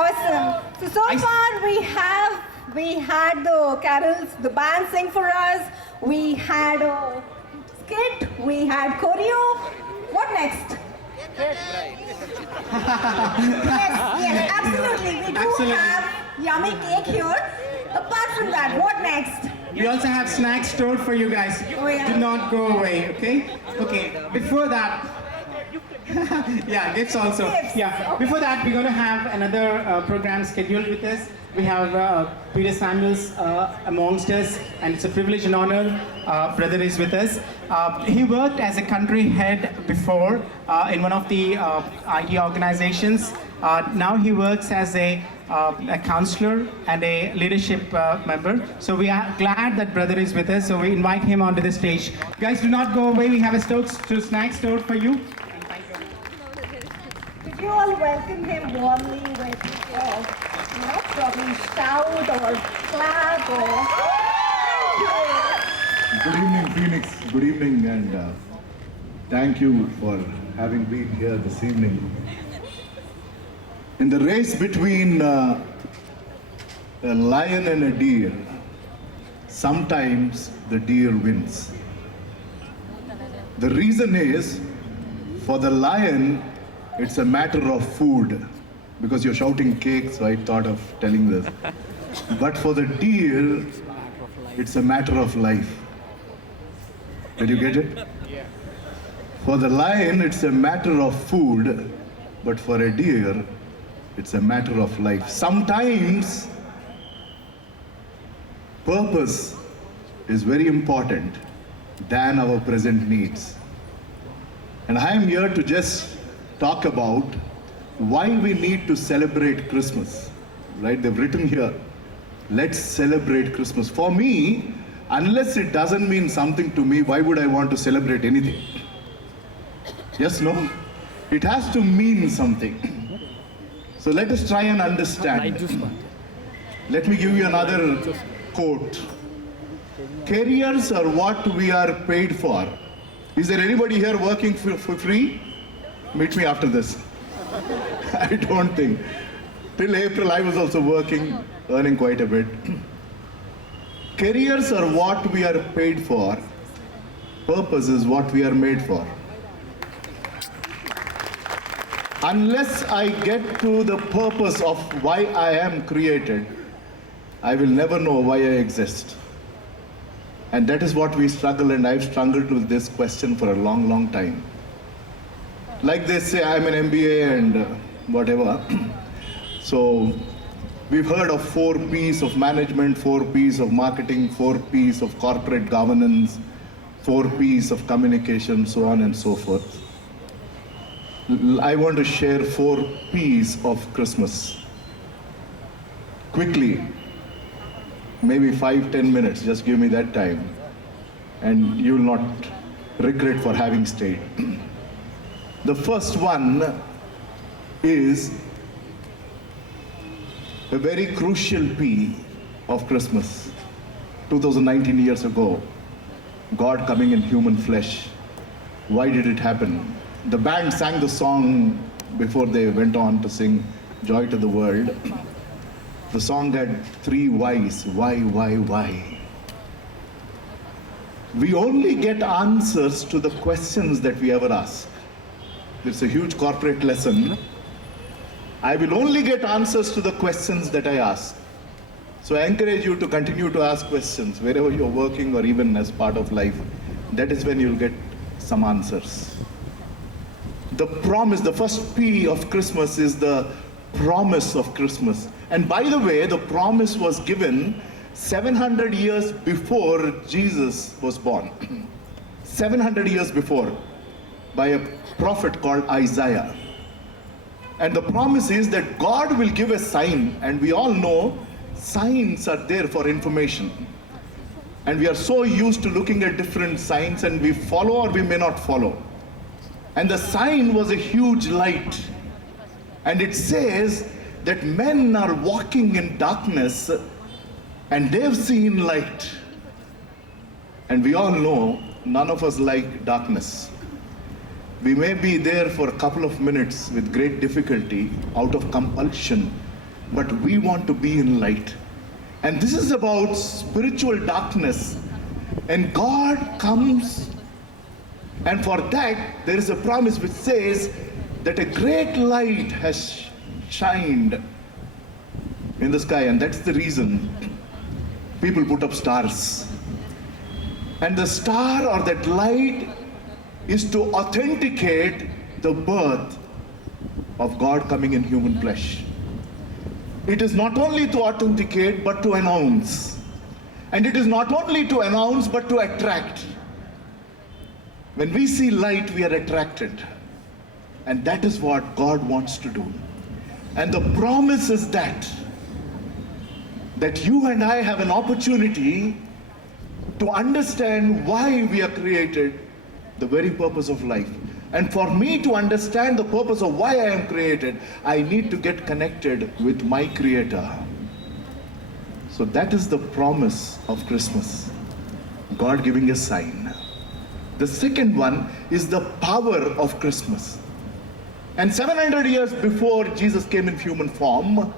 Awesome. So far we had the carols, the band sing for us. We had a skit. We had choreo. What next? Yes, absolutely. We do have yummy cake here. Apart from that, what next? We also have snacks stored for you guys. Oh, yeah. Do not go away, okay? Okay, before that, yeah, gifts also. Gifts. Yeah, before that, we're going to have another program scheduled with us. We have Peter Samuels amongst us, and it's a privilege and honor. Brother is with us. He worked as a country head before in one of the IT organizations. Now he works as a counselor and a leadership member. So we are glad that brother is with us. So we invite him onto the stage. Guys, do not go away. We have a snack stored for you. Could you all welcome him warmly with, probably shout or clap or thank Good evening, Phoenix. Good evening, and thank you for having been here this evening. In the race between a lion and a deer, sometimes the deer wins. The reason is, for the lion, it's a matter of food, because you're shouting cake, so I thought of telling this. But for the deer, it's a matter of life. Did you get it? For the lion, it's a matter of food, but for a deer, it's a matter of life. Sometimes purpose is very important than our present needs. And I am here to just talk about why we need to celebrate Christmas. Right? They've written here, let's celebrate Christmas. For me, unless it doesn't mean something to me, why would I want to celebrate anything? Yes, no? It has to mean something. So let us try and understand. Let me give you another quote. Careers are what we are paid for. Is there anybody here working for free? Meet me after this. I don't think. Till April I was also working, earning quite a bit. Careers are what we are paid for. Purpose is what we are made for. Unless I get to the purpose of why I am created, I will never know why I exist. And that is what we struggle, and I've struggled with this question for a long, long time. Like they say, I'm an MBA and whatever. So we've heard of 4 P's of management, 4 P's of marketing, 4 P's of corporate governance, 4 P's of communication, so on and so forth. I want to share 4 P's of Christmas. Quickly, maybe 5-10 minutes, just give me that time, and you will not regret for having stayed. The first one is a very crucial P of Christmas. 2019 years ago, God coming in human flesh. Why did it happen? The band sang the song before they went on to sing Joy to the World. The song had 3 whys. Why? We only get answers to the questions that we ever ask. It's a huge corporate lesson. I will only get answers to the questions that I ask. So I encourage you to continue to ask questions wherever you're working or even as part of life. That is when you'll get some answers. The promise, the first P of Christmas is the promise of Christmas. And by the way, the promise was given 700 years before Jesus was born. 700 years before, by a prophet called Isaiah. And the promise is that God will give a sign, and we all know signs are there for information. And we are so used to looking at different signs, and we follow or we may not follow. And the sign was a huge light. And it says that men are walking in darkness and they've seen light. And we all know none of us like darkness. We may be there for a couple of minutes with great difficulty, out of compulsion, but we want to be in light. And this is about spiritual darkness. And God comes, and for that there is a promise which says that a great light has shined in the sky, and that's the reason people put up stars. And the star or that light is to authenticate the birth of God coming in human flesh. It is not only to authenticate but to announce. And it is not only to announce but to attract. When we see light, we are attracted. And that is what God wants to do. And the promise is that you and I have an opportunity to understand why we are created, the very purpose of life. And for me to understand the purpose of why I am created, I need to get connected with my Creator. So that is the promise of Christmas. God giving a sign. The second one is the power of Christmas. And 700 years before Jesus came in human form,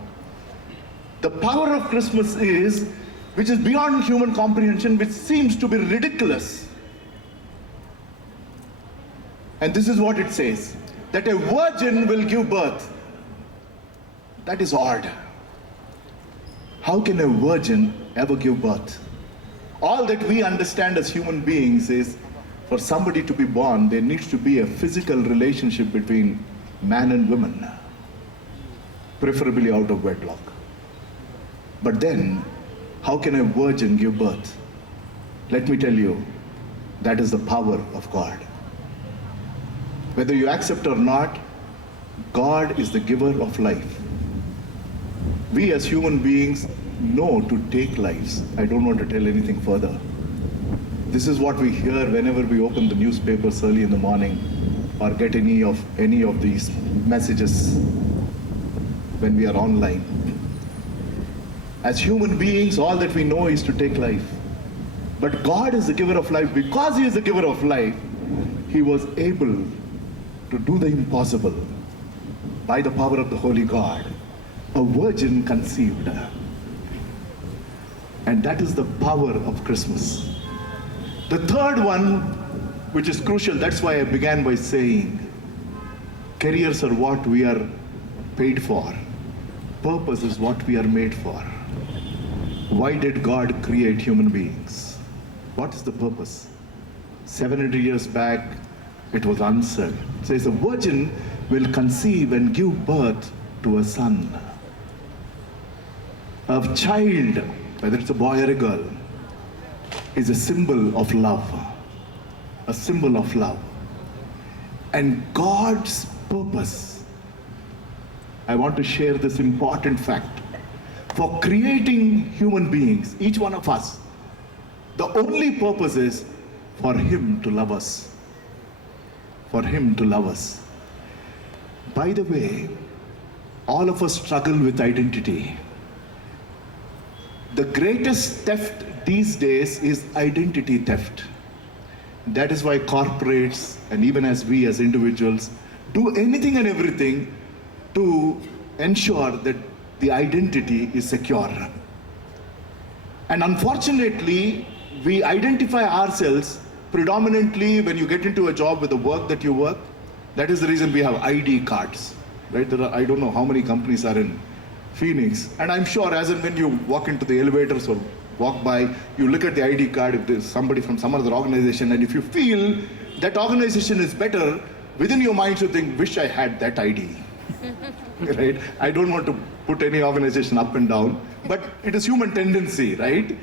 the power of Christmas is, which is beyond human comprehension, which seems to be ridiculous. And this is what it says, that a virgin will give birth. That is odd. How can a virgin ever give birth? All that we understand as human beings is, for somebody to be born, there needs to be a physical relationship between man and woman, preferably out of wedlock. But then, how can a virgin give birth? Let me tell you, that is the power of God. Whether you accept or not, God is the giver of life. We as human beings know to take lives. I don't want to tell anything further. This is what we hear whenever we open the newspapers early in the morning or get any of these messages when we are online. As human beings, all that we know is to take life. But God is the giver of life. Because He is the giver of life, He was able to do the impossible. By the power of the Holy God, a virgin conceived. And that is the power of Christmas. The third one, which is crucial, that's why I began by saying, careers are what we are paid for. Purpose is what we are made for. Why did God create human beings? What is the purpose? 700 years back, it was answered. It says, a virgin will conceive and give birth to a son. A child, whether it's a boy or a girl, is a symbol of love. A symbol of love. And God's purpose, I want to share this important fact. For creating human beings, each one of us, the only purpose is for Him to love us. For Him to love us. By the way, all of us struggle with identity. The greatest theft these days is identity theft. That is why corporates, and even as we as individuals, do anything and everything to ensure that the identity is secure. And unfortunately, we identify ourselves predominantly when you get into a job with the work that you work. That is the reason we have ID cards, right? There are, I don't know how many companies are in Phoenix, and I'm sure as and when you walk into the elevators or walk by, you look at the ID card if there's somebody from some other organization, and if you feel that organization is better, within your mind you think, wish I had that ID. Right? I don't want to put any organization up and down, but it is human tendency, right?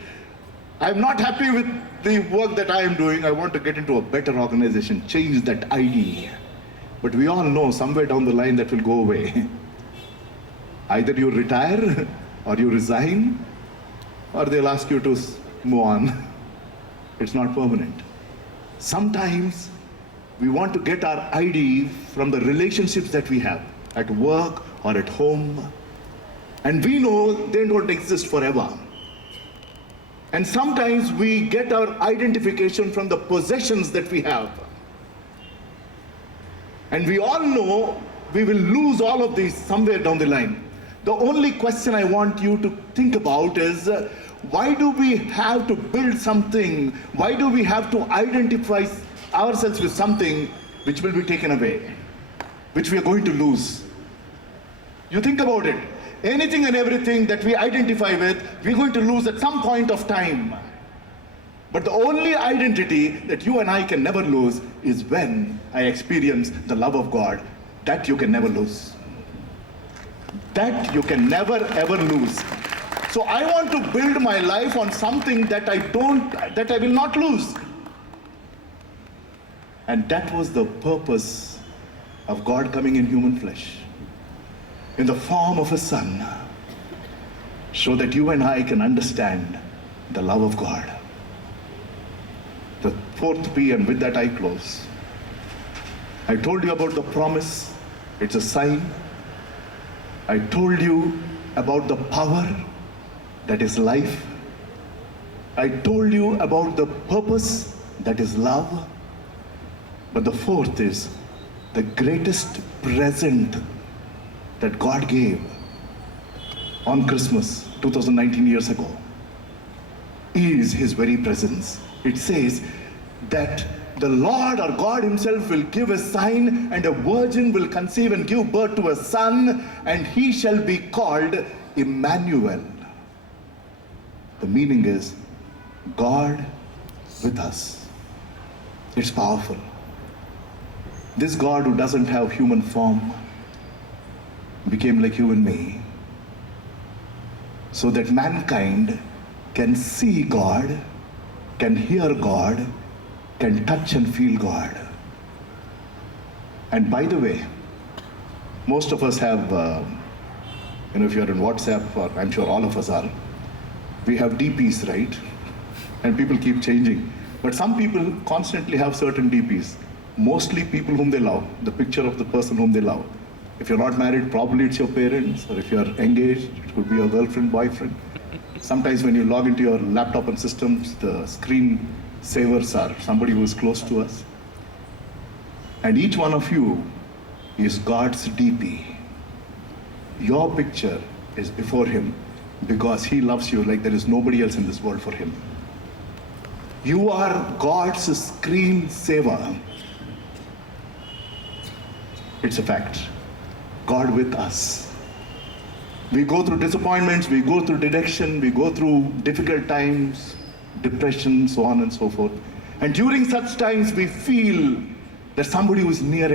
I'm not happy with the work that I am doing. I want to get into a better organization, change that ID. But we all know somewhere down the line that will go away. Either you retire or you resign, or they'll ask you to move on. It's not permanent. Sometimes we want to get our ID from the relationships that we have at work or at home. And we know they don't exist forever. And sometimes we get our identification from the possessions that we have. And we all know we will lose all of these somewhere down the line. The only question I want you to think about is, why do we have to build something? Why do we have to identify ourselves with something which will be taken away, which we are going to lose? You think about it. Anything and everything that we identify with, we're going to lose at some point of time. But the only identity that you and I can never lose is when I experience the love of God. That you can never lose. That you can never ever lose. So I want to build my life on something that I will not lose. And that was the purpose of God coming in human flesh, in the form of a son, so that you and I can understand the love of God. The fourth P, and with that I close. I told you about the promise. It's a sign. I told you about the power, that is life. I told you about the purpose, that is love. But the fourth is the greatest present that God gave on Christmas 2019 years ago is his very presence. It says that the Lord or God himself will give a sign, and a virgin will conceive and give birth to a son, and he shall be called Emmanuel. The meaning is God with us. It's powerful. This God who doesn't have human form became like you and me, so that mankind can see God, can hear God, can touch and feel God. And by the way, most of us have, if you're in WhatsApp, or I'm sure all of us are, we have DPs, right? And people keep changing. But some people constantly have certain DPs. Mostly people whom they love, the picture of the person whom they love. If you're not married, probably it's your parents, or if you're engaged, it could be your girlfriend, boyfriend. Sometimes when you log into your laptop and systems, the screen savers are somebody who is close to us. And each one of you is God's DP. Your picture is before him because he loves you like there is nobody else in this world for him. You are God's screen saver. It's a fact. God with us. We go through disappointments, we go through rejection, we go through difficult times, depression, so on and so forth. And during such times, we feel that somebody who is near